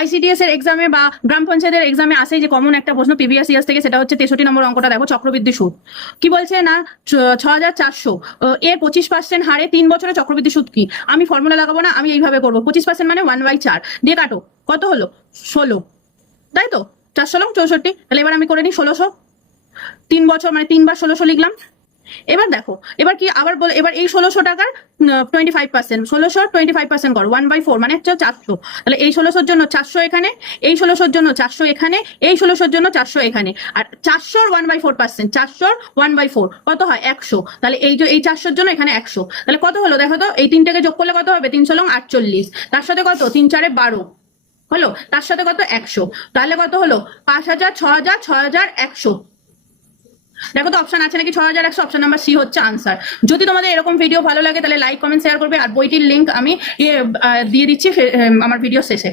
ICDS এর এক্সামে বা গ্রাম পঞ্চায়েতের এক্সামে আসে যে কমন একটা প্রশ্ন প্রিভিয়াস ইয়ার্স থেকে, সেটা হচ্ছে 63 নম্বর অঙ্কটা দেখো, চক্রবৃদ্ধি সুদ। কি বলছে না 6400 এর 25% হারে 3 বছরে চক্রবৃদ্ধি সুদ কি? আমি ফর্মুলা লাগাবো না, আমি এইভাবে করবো। 25% মানে 1/4 দিয়ে কাটো, কত হলো 16, তাই তো? 4 64। তাহলে এবার আমি করে নিই 1600, 3 বছর মানে 3 বার 1600 লিখলাম। এবার দেখো এবার কি আবার বল, এবার এই 1600 টাকার 25%, 1600 25% করো, 1/4 মানে হচ্ছে 400। তাহলে এই 1600 জন্য 400 এখানে, এই 1600 জন্য 400 এখানে, এই 1600 জন্য 400 এখানে, আর 400 1/4%, 400 1/4 কত হয় 100। তাহলে এই যে এই 400 জন্য এখানে 100। তাহলে কত হলো দেখো তো, এই তিনটাকে যোগ করলে কত হবে? 3 × 48, তার সাথে কত 3 × 4 = 12 হলো, তার সাথে কত 100। তাহলে কত হলো 5000 6000 6100। দেখো তো অপশন আছে নাকি 6100, অপশন নাম্বার সি হচ্ছে আনসার। যদি তোমাদের এরকম ভিডিও ভালো লাগে তাহলে লাইক কমেন্ট শেয়ার করবে, আর বইটির লিংক আমি দিয়ে দিচ্ছি আমার ভিডিও শেষে।